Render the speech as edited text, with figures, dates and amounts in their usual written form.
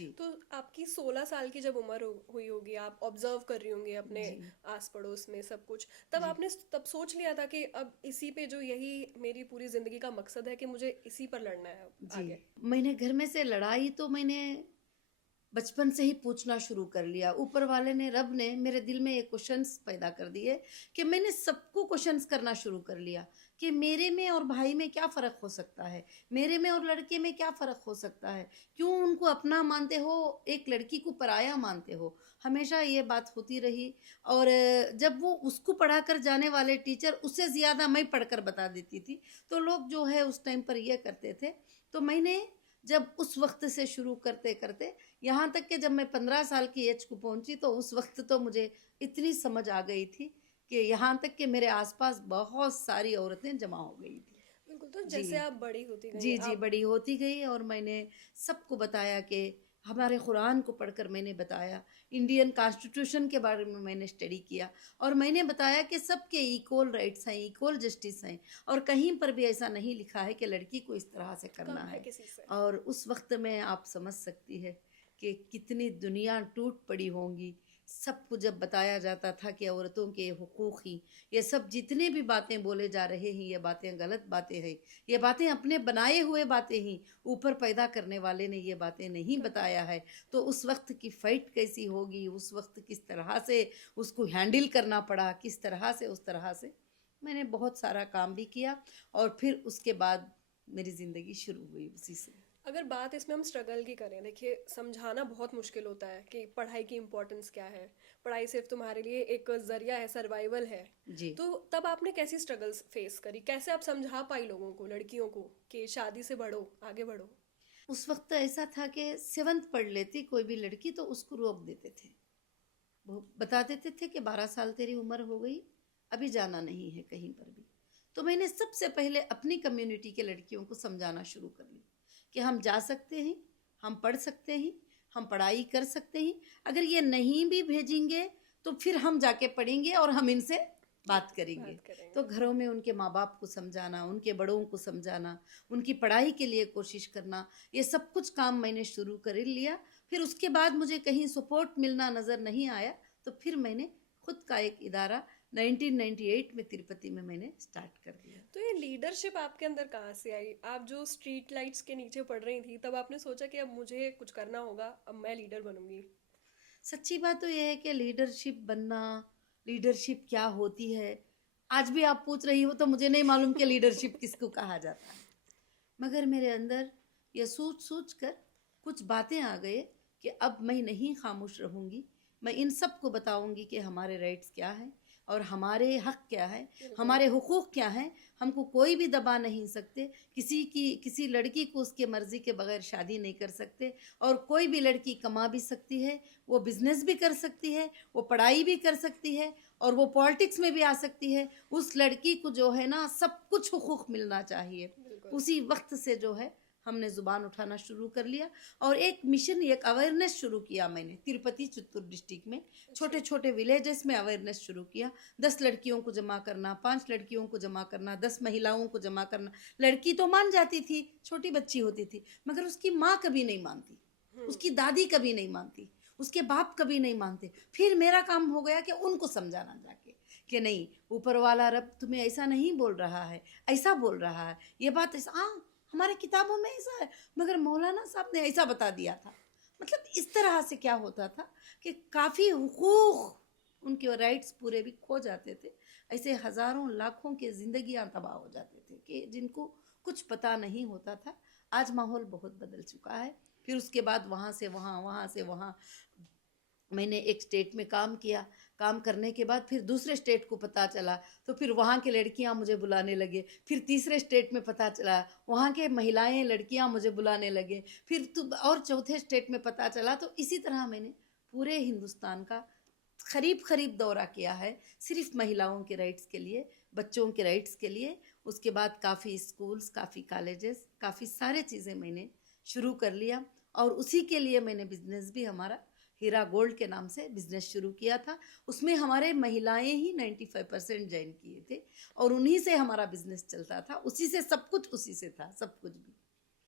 जी। तो आपकी 16 साल की जब उम्र हुई होगी, आप ऑब्जर्व कर रही होंगी अपने जी। आस पड़ोस में सब कुछ, तब जी। आपने तब सोच लिया था कि अब इसी पे जो यही मेरी पूरी जिंदगी का मकसद है कि मुझे इसी पर लड़ना है अब जी। आगे? मैंने घर में से लड़ाई तो मैंने बचपन से ही पूछना शुरू कर लिया। ऊपर वाले ने, रब ने मेरे दिल में ये क्वेश्चंस पैदा कर दिए कि मैंने सबको क्वेश्चंस करना शुरू कर लिया कि मेरे में और भाई में क्या फ़र्क हो सकता है? मेरे में और लड़के में क्या फ़र्क हो सकता है? क्यों उनको अपना मानते हो, एक लड़की को पराया मानते हो? हमेशा ये बात होती रही। और जब वो उसको पढ़ाकर जाने वाले टीचर उससे ज़्यादा मैं पढ़कर बता देती थी, तो लोग जो है उस टाइम पर ये करते थे। तो मैंने जब उस वक़्त से शुरू करते-करते यहाँ तक कि जब मैं 15 साल की एज को पहुंची तो उस वक्त तो मुझे इतनी समझ आ गई थी कि यहाँ तक कि मेरे आसपास बहुत सारी औरतें जमा हो गई थी। बिल्कुल। तो जैसे जी। आप बड़ी होती गई जी, जी, आप। बड़ी होती गई और मैंने सबको बताया कि हमारे कुरान को पढ़कर मैंने बताया, इंडियन कॉन्स्टिट्यूशन के बारे में मैंने स्टडी किया और मैंने बताया कि सबके इक्वल राइट्स हैं, इक्वल जस्टिस हैं और कहीं पर भी ऐसा नहीं लिखा है कि लड़की को इस तरह से करना कम है है। किसी से। और उस वक़्त में आप समझ सकती है कि कितनी दुनिया टूट पड़ी होंगी। सबको जब बताया जाता था कि औरतों के हुकूक ही, ये सब जितने भी बातें बोले जा रहे हैं, ये बातें गलत बातें हैं। ये बातें अपने बनाए हुए बातें ही, ऊपर पैदा करने वाले ने ये बातें नहीं बताया है। तो उस वक्त की फ़ाइट कैसी होगी, उस वक्त किस तरह से उसको हैंडल करना पड़ा, किस तरह से उस तरह से मैंने बहुत सारा काम भी किया और फिर उसके बाद मेरी ज़िंदगी शुरू हुई उसी से। अगर बात इसमें हम स्ट्रगल की करें, देखिए समझाना बहुत मुश्किल होता है कि पढ़ाई की इम्पोर्टेंस क्या है। पढ़ाई सिर्फ तुम्हारे लिए एक जरिया है, सर्वाइवल है। जी। तो तब आपने कैसी स्ट्रगल्स फेस करी, कैसे आप समझा पाई लोगों को, लड़कियों को, कि शादी से बढ़ो, आगे बढ़ो? उस वक्त ऐसा था कि 7th पढ़ लेती कोई भी लड़की तो उसको रोक देते थे। वो बता देते थे कि 12 साल तेरी उम्र हो गई, अभी जाना नहीं है कहीं पर भी। तो मैंने सबसे पहले अपनी कम्युनिटी के लड़कियों को समझाना शुरू कर लिया कि हम जा सकते हैं, हम पढ़ सकते हैं, हम पढ़ाई कर सकते हैं। अगर ये नहीं भी भेजेंगे तो फिर हम जाके पढ़ेंगे और हम इनसे बात करेंगे। बात तो करेंगे। घरों में उनके माँ बाप को समझाना, उनके बड़ों को समझाना, उनकी पढ़ाई के लिए कोशिश करना, ये सब कुछ काम मैंने शुरू कर लिया। फिर उसके बाद मुझे कहीं सपोर्ट मिलना नज़र नहीं आया तो फिर मैंने खुद का एक इदारा 1998 में तिरुपति में मैंने स्टार्ट कर दिया। तो ये लीडरशिप आपके अंदर कहाँ से आई? आप जो स्ट्रीट लाइट्स के नीचे पढ़ रही थी, तब आपने सोचा कि अब मुझे कुछ करना होगा, अब मैं लीडर बनूंगी? सच्ची बात तो ये है कि लीडरशिप बनना, लीडरशिप क्या होती है, आज भी आप पूछ रही हो तो मुझे नहीं मालूम कि लीडरशिप किसको कहा जाता है। मगर मेरे अंदर ये सोच सोच कर कुछ बातें आ गए कि अब मैं नहीं खामोश रहूँगी। मैं इन सब को बताऊँगी कि हमारे राइट्स क्या हैं और हमारे हक क्या है, बिल्कुल। हमारे हुकूक क्या हैं। हमको कोई भी दबा नहीं सकते। किसी लड़की को उसके मर्ज़ी के बगैर शादी नहीं कर सकते और कोई भी लड़की कमा भी सकती है, वो बिज़नेस भी कर सकती है, वो पढ़ाई भी कर सकती है और वो पॉलिटिक्स में भी आ सकती है। उस लड़की को जो है ना सब कुछ हुकूक मिलना चाहिए। बिल्कुल। उसी वक्त से जो है हमने ज़ुबान उठाना शुरू कर लिया और एक मिशन, एक अवेयरनेस शुरू किया मैंने तिरुपति चित्तूर डिस्ट्रिक्ट में। अच्छा। छोटे छोटे विलेजेस में अवेयरनेस शुरू किया। 10 लड़कियों को जमा करना, 5 लड़कियों को जमा करना, 10 महिलाओं को जमा करना। लड़की तो मान जाती थी, छोटी बच्ची होती थी, मगर उसकी माँ कभी नहीं मानती, उसकी दादी कभी नहीं मानती, उसके बाप कभी नहीं मानते। फिर मेरा काम हो गया कि उनको समझाना जाके कि नहीं, ऊपर वाला रब तुम्हें ऐसा नहीं बोल रहा है, ऐसा बोल रहा है, ये बात ऐसा, हाँ हमारे किताबों में ऐसा है, मगर मौलाना साहब ने ऐसा बता दिया था। मतलब इस तरह से क्या होता था कि काफ़ी हुकूक, उनके राइट्स पूरे भी खो जाते थे। ऐसे हज़ारों लाखों के ज़िंदगियां तबाह हो जाते थे कि जिनको कुछ पता नहीं होता था। आज माहौल बहुत बदल चुका है। फिर उसके बाद वहाँ से वहाँ, वहाँ से वहाँ मैंने एक स्टेट में काम किया। काम करने के बाद फिर दूसरे स्टेट को पता चला तो फिर वहाँ की लड़कियाँ मुझे बुलाने लगे। फिर तीसरे स्टेट में पता चला, वहाँ के महिलाएं लड़कियाँ मुझे बुलाने लगे। फिर तो और चौथे स्टेट में पता चला। तो इसी तरह मैंने पूरे हिंदुस्तान का करीब करीब दौरा किया है, सिर्फ महिलाओं के राइट्स के लिए, बच्चों के राइट्स के लिए। उसके बाद काफ़ी स्कूल्स, काफ़ी कॉलेजेस, काफ़ी सारे चीज़ें मैंने शुरू कर लिया और उसी के लिए मैंने बिजनेस भी, हमारा हीरा गोल्ड के नाम से बिजनेस शुरू किया था। उसमें हमारे महिलाएं ही 95% ज्वाइन किए थे और उन्हीं से हमारा बिजनेस चलता था। उसी से सब कुछ, उसी से था सब कुछ भी।